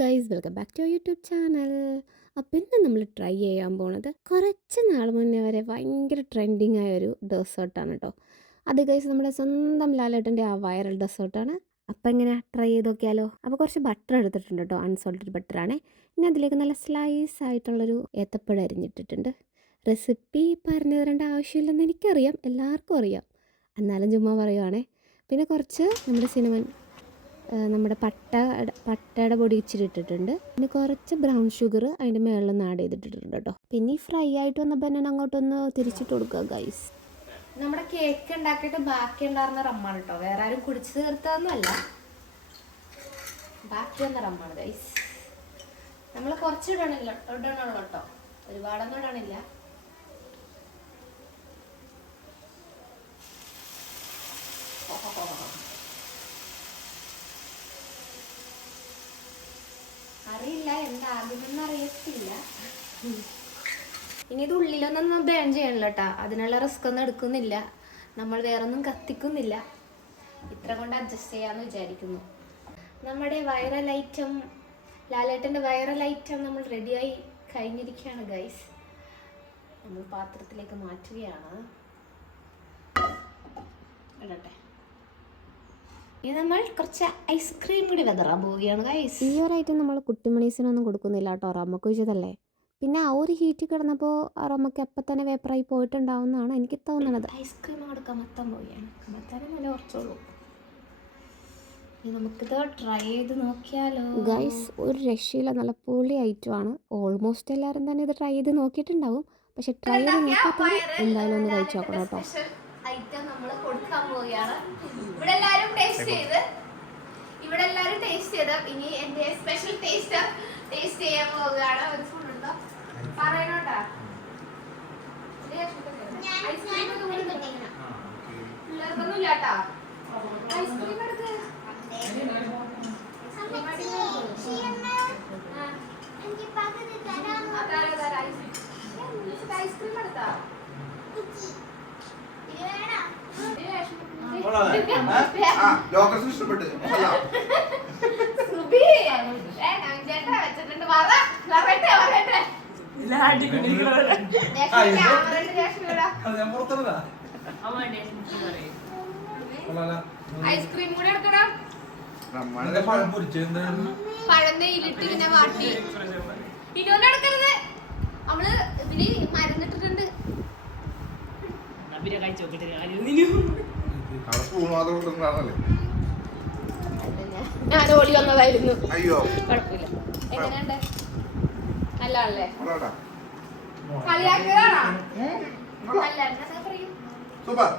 Guys, welcome back to YouTube channel. അപ്പം ഇന്ന് നമ്മൾ ട്രൈ ചെയ്യാൻ പോണത് കുറച്ച് നാൾ മുന്നേ വരെ ഭയങ്കര ട്രെൻഡിങ് ആയ ഒരു ഡെസേർട്ടാണ് കേട്ടോ. അത് ഗൈസ് നമ്മുടെ സ്വന്തം ലാലേട്ടൻ്റെ ആ വൈറൽ ഡെസേർട്ടാണ്. അപ്പം എങ്ങനെ ട്രൈ ചെയ്ത് നോക്കിയാലോ? അപ്പോൾ കുറച്ച് ബട്ടർ എടുത്തിട്ടുണ്ട് കേട്ടോ, അൺസോൾട്ടഡ് ബട്ടറാണ്. ഇനി അതിലേക്ക് നല്ല സ്ലൈസ് ആയിട്ടുള്ളൊരു ഏത്തപ്പഴം അരിഞ്ഞിട്ടിട്ടുണ്ട്. റെസിപ്പി പറഞ്ഞു തരേണ്ട ആവശ്യമില്ലെന്ന് എനിക്കറിയാം, എല്ലാവർക്കും അറിയാം, എന്നാലും ചുമ്മാ പറയുവാണേ. പിന്നെ കുറച്ച് നമ്മുടെ പട്ടയുടെ പൊടി ഇച്ചിരി ഇട്ടിട്ടുണ്ട്. പിന്നെ കുറച്ച് ബ്രൗൺ ഷുഗർ അതിൻ്റെ മുകളിലൊന്ന് ആഡ് ചെയ്തിട്ടിട്ടുണ്ട് കേട്ടോ. പിന്നെ ഈ ഫ്രൈ ആയിട്ട് വന്നപ്പോൾ തന്നെ അങ്ങോട്ടൊന്ന് തിരിച്ചിട്ട് കൊടുക്കുക ഗൈസ്. നമ്മുടെ കേക്ക് ഉണ്ടാക്കിയിട്ട് ബാക്കി ഉണ്ടായിരുന്ന റമ്മാണ് കേട്ടോ, വേറെ ആരും കുടിച്ച് തീർത്തതൊന്നുമല്ല, ബാക്കി വന്ന റമ്മാണ് ഗൈസ്. നമ്മൾ കുറച്ച് ഇടണുള്ളൂ കേട്ടോ, ഒരുപാടൊന്നും ഇടണില്ല. അറിയില്ല എന്താകുമെന്ന് അറിയത്തില്ല. ഇനി ഇത് ഉള്ളിലൊന്നും ബേൺ ചെയ്യണല്ലോ കേട്ടോ, അതിനുള്ള റിസ്ക് ഒന്നും എടുക്കുന്നില്ല, നമ്മൾ വേറൊന്നും കത്തിക്കുന്നില്ല. ഇത്ര കൊണ്ട് അഡ്ജസ്റ്റ് ചെയ്യാമെന്ന് വിചാരിക്കുന്നു. നമ്മുടെ വൈറൽ ഐറ്റം, ലാലേട്ടൻ്റെ വൈറൽ ഐറ്റം നമ്മൾ റെഡിയായി കഴിഞ്ഞിരിക്കുകയാണ് ഗൈസ്. നമ്മൾ പാത്രത്തിലേക്ക് മാറ്റുകയാണ്. ഇടട്ടെ. ഇനി നമ്മൾ കുറച്ച് ഐസ്ക്രീം കൂടി വിതറാൻ പോവുകയാണ് ഗൈസ്. ഈ ഒരു ഐറ്റം നമ്മൾ കുട്ടിമണീസിനൊന്നും കൊടുക്കുന്നില്ല കേട്ടോ, റമ്മക്ക് വെച്ചതല്ലേ. പിന്നെ ആ ഒരു ഹീറ്റ് കിടന്നപ്പോൾ ആ റമ്മക്ക് അപ്പം തന്നെ വേപ്പറായി പോയിട്ടുണ്ടാവുമെന്നാണ് എനിക്ക് തോന്നുന്നത്. ഐസ്ക്രീം കൊടുക്കാൻ മൊത്തം പോവുകയാണ്, മൊത്തം നല്ല കുറച്ചുള്ളൂ. ഇനി നമുക്കിത് ട്രൈ ചെയ്ത് നോക്കിയാലോ ഗൈസ്. ഒരു രക്ഷയില്ല, നല്ല പൊളി ഐറ്റമാണ്. ഓൾമോസ്റ്റ് എല്ലാവരും തന്നെ ഇത് ട്രൈ ചെയ്ത് നോക്കിയിട്ടുണ്ടാവും, പക്ഷെ ട്രൈ ചെയ്ത് നോക്കിയപ്പോൾ എന്തായാലും ഒന്ന് കഴിച്ചു നോക്കണം കേട്ടോ. ഐറ്റം നമ്മൾ കൊടുക്കാൻ പോവുകയാണ്. ഇവിടെ എല്ലാവരും ടേസ്റ്റ് ചെയ്ത് ഇനി എന്റെ സ്പെഷ്യൽ ടേസ്റ്റ് ചെയ്യാൻ പോവുകയാണ്. ഒരു സ്പൂൺ ഉണ്ടോ പറയണോട്ടാ. പിള്ളേർക്കൊന്നും ഇല്ലാട്ടാ. ഐസ്ക്രീം എടുത്ത് ഐസ്ക്രീം എടുത്താ ഇഷ്ടപ്പെട്ടു. ഐസ്ക്രീം കൂടെ എടുക്കണം. പഴം നെയ്യിലിട്ട് പിന്നെ വാട്ടി. ഇന്നോണ്ട് എടുക്കരുത്, അവള് ഇതില് മരുന്നിട്ടിട്ടുണ്ട്. ഞാൻ ഓടി വന്നതായിരുന്നു. അയ്യോ കുഴപ്പമില്ല. എങ്ങനെയുണ്ട്? നല്ലതല്ലേ? കളിയാക്കിയതാണോ? നല്ല സൂപ്പർ.